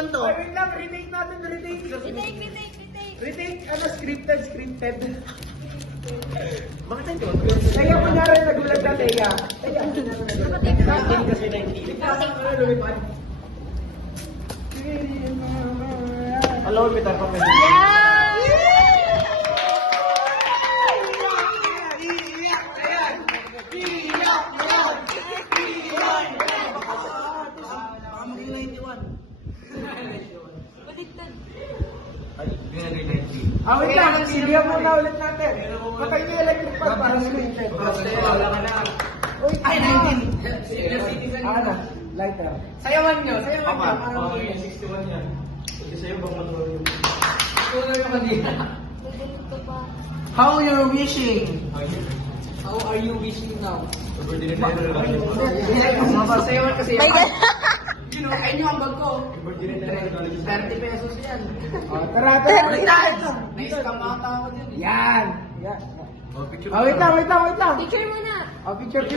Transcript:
naman to. Ay, wait lang, retake natin, retake. Retake, ano, scripted. Bakit ito? Kaya kunyari, nagulat na Leia. Kaya, 19 kasi 19. Alam mo, bitar pa pwede. Wait lang, sige muna ulit natin. Patay niyo yung electric fan para scripted. Uy, Ay, 19. ano? Lighter. Sayawan nyo. Papa, 61 yan. Kasi sa'yo bang control yung... Tuloy yung kanina. How you're wishing? How are you wishing now? Sayawan kasi My God. You know, ayun yung ambag ko. 30 pesos yan. Tara. Na-scam ata ako dyan. Yan. Wait lang. Picture muna. Picture.